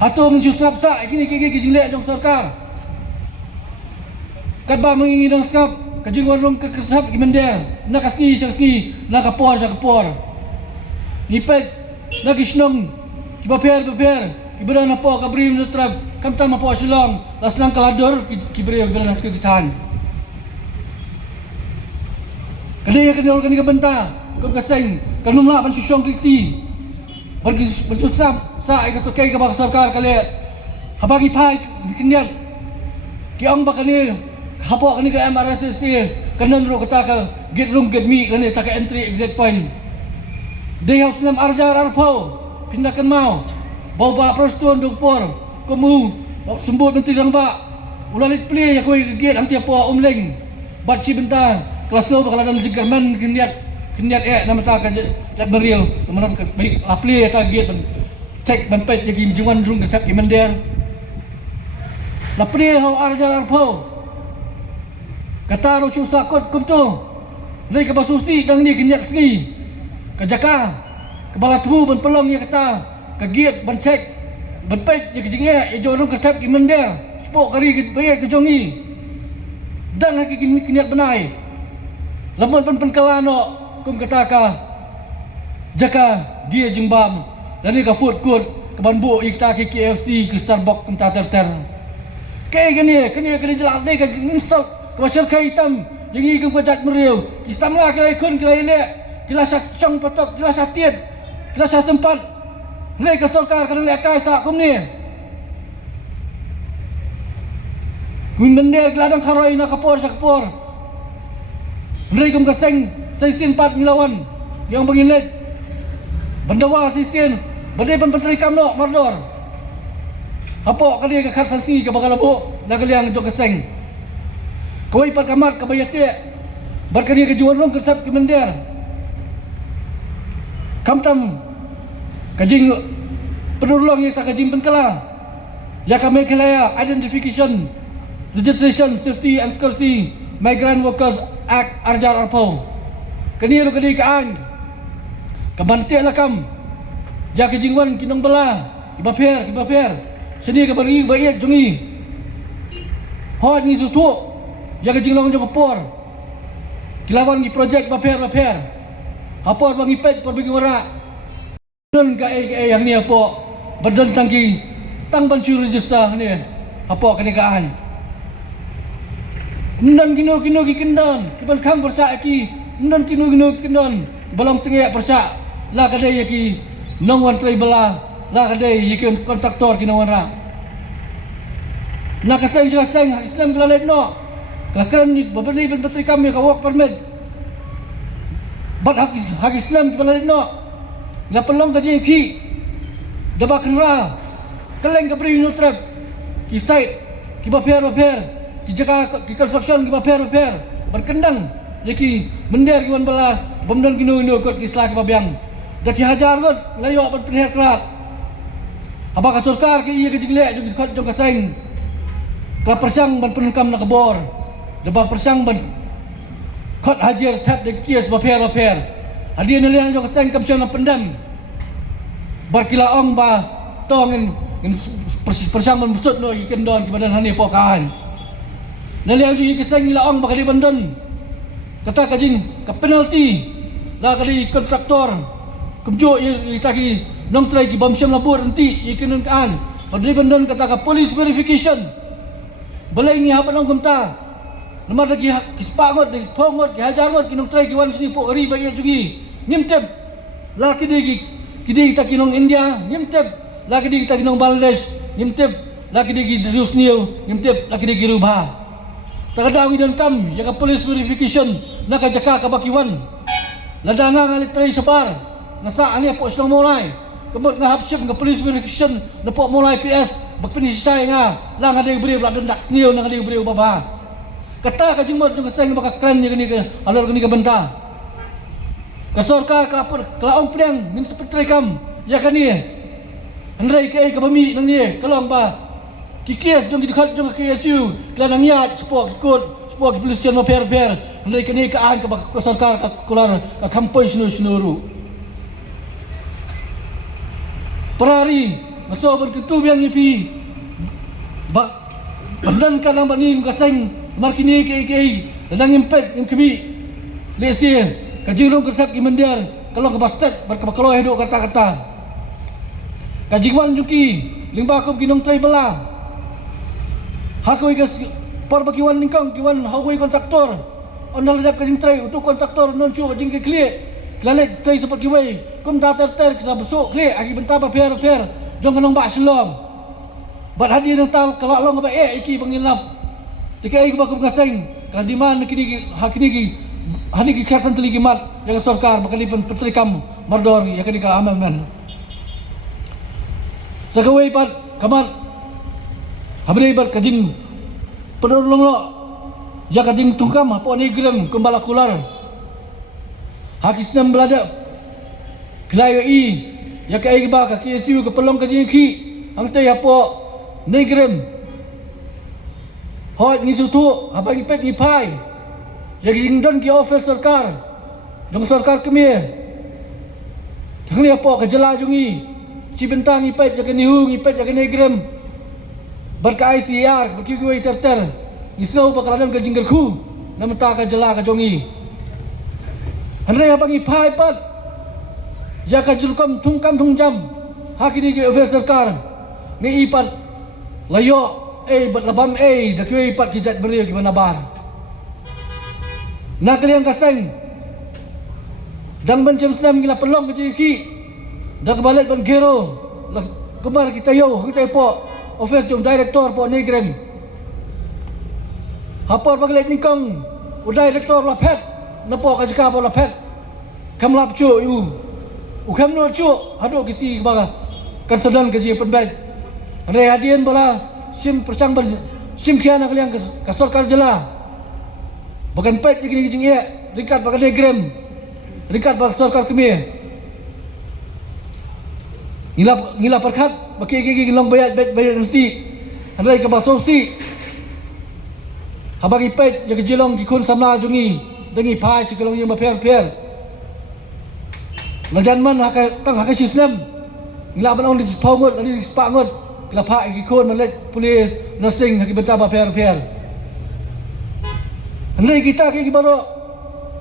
Atau mensusap sak kini kiki jinglek jong sarkar. Kat ba mengingi dong skap kajing warung ke kesap gimendel. Nak ski, nak kapor. Nipet nak isnong kibaper kibera na po kabri nutrab kamta mapo silong laslang kalador kibera kibera nak kitan. Kadaya kani kabenta kum kaseng kanumla pan susong kriti. Bersusap sa ay kasukay ka ba sarkar kali habagi pai kinyat kiang ba kani hapo kani ka MRSC kanan ro kata ka get room get me kani ta ka entry exit point day house nam arjar arpo pindakan mau bau ba proston dongpor kamu sembut nanti lang ba ulalit play ya koy get ang tiapo umleng bat si benta klaso bakal dalam jigaman kinyat nama ta ka lat berial manan ka baik apli ta get cek ban pet jadi jungan rung kesap imendel lapri hau arjar arpo kata ro susah kot kumtu nei ka basusi dang ni kinyat ski kajaka kepala tubuh ban pelong ya kata kagiat ban cek ban pet jadi jinge e jorung kesap imendel spok kari bayar ke jongi dang haki kinyat benai lamun pan kalano kum kata ka jaka dia jimbam dan ni ka food court ke banbu ikta ke KFC ke Starbucks kum ta ter kai kani jelak ni ka insok ke masyarakat hitam yang kum ka jat meriu kistamla ke ikun ke ile kila sakcong patok kila satiet kila sempat ni ka sarkar ka le kai sa kum ni kum bender keladang kharoi na kapor sakpor ni kum ka seng pat ngilawan yang bengilet bandawa sisin badai penteri kamno mardor apo kali ka khat sansi ka bagalabo nagaliang jo keseng kawai par kamar ka bayate barkani ka juwan rom kertap ki mender kamtam kajing penulung yang tak kajing penkala ya kami kelaya identification registration safety and security migrant workers act arjar arpo kani ro kadi kaan kabantiak lakam ja ke jingwan kinong bala kibaper seni ke bari baik jungi hot ni sutu ja ke jinglong jo kopor kilawan ki project baper apor bang ipet por bagi wara don ka yang ni apo badon tangki tang ban chu register ni apo kanikaan ndan kino ki kendan kiban kham persa ki ndan kino kendon balong tengek persa la kadai ki nongwan trai bala la kadai yikin kontraktor kinawan ra na kaseng Islam gelalet no kelakan ni babani ben petri kami ka work permit bat hak Islam gelalet no la pelong ka ki daba kenra keleng ka bri nutrap ki site ki baper ki jaka ki construction ki baper berkendang yaki mender ki wan bala bomdan kino kot ki islah ki babyang dak ki hajar kot layo ban penher kerat apakah sarkar ki iya ke jinglek jong kot jong kaseng ka persang ban penukam nak bor deba persang ban kot hajar tap de kias baper adi nelian jong kaseng kam chang pendam barkila ong ba tong persang ban busut no ikan don ki badan hani pokaan nelian jong kaseng la ong ba kali bandon kata kajing ka penalty la kali kontraktor kumjo itaki nong try ki bamsyam labur enti ikinun kaan padri bandon kata ka police verification balai ngi hapan ong kumta nama lagi kispangot di pongot ki hajarot kinong try ki wan sini po ri bayi jugi nimtep la kidi kita kinong India nimtep la kidi kita kinong Bangladesh nimtep la kidi ki Rusnil nimtep la kidi ki Rubha takadawi dan kam ya ka police verification nakajaka ka bakiwan ladanga ngalit try sapar nasa ani po silang mulai kebut nga hapsip nga police verification na po mulai PS bagpinisay nga lang nga beri bladon dak snil nga beri baba kata ka jingmot nga seng baka kran ni ka alor ni ka benta ka sarkar ka klaong pdang min sepetray kam ya kani andrai kay ka bami nang ni kalong ba kikis jong dikat jong KSU klanang yat spok polisian mo per andai kani kaan ka baka sarkar ka kular ka kampoy snuru Perari maso ban kentu biang nyepi ba bandan ka lang bani kaseng markini ke dan impet yang kebi lesia kajirong kersap ki mendiar kalau ke bastet berkalo hidup kata-kata kajingwan juki lingba ko ginong tray bala hakoi kas par bakiwan ningkang kiwan hawai kontraktor onal ladap kajing tray untuk kontraktor non chu kajing ke clear lalet tray seperti kiwai kum datar ter sa besok clear agi bentaba fair jong kanong ba selom bat hadir nang tal kalau long ba iki pangilap tikai ko bakum kaseng kalau di mana kini hakini hani ki kasan teligi mat yang sarkar bakalipan petrikam mardor ya kini ka amal man sakawai pat kamar habri bat kajing pedolong lo ya kajing tungkam apa ni gram kembala kular hakisnam belada kelayo i ya kai ba ka ki siu ke pelong kajing ki ang te apa ni gram hot ni sutu apa ni pet ni pai jadi ingdon ki office sarkar dong sarkar kemir thangli apa ka jala jungi ci bentang ipet jaga ni hung ipet jaga ni gram berka ICR baki gue terter isau bakalan ka jingger khu namta ka jala ka jongi andre apa ngi pai pat ya ka julkam tungkam tungjam hakini ki office sarkar ni ipat layo bat labam dak gue ipat kijat beri ki mana bar nak kalian kaseng dang ban jam 9 ngila pelong ke ki dah kebalik ban gero kemar kita po office jom director po negrem hapor baglet nikong u director la pet napo ka jika po la pet kam lap chu yu u kam no chu hado kisi baga kan sedan ke ji penbet re hadian bala sim percang ban sim kiana kalian ka sarkar jela bukan pet gini gini ya rikat baga negrem rikat baga sarkar kemir ngila perkat bagi long bayat bayat nanti andai ke basosi habagi pet ya kejilong kikun samla jungi dengi pai sikolong yang per lajan man haka tang haka sistem ngila ban on di pawngot di spangot ngila pai kikun malet puli nursing haki benta per andai kita ki baro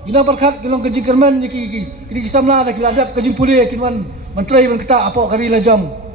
ina perkat kilong kejing kerman ki samla da kiladap kejing puli kinwan menteri ban kita apa kari lajong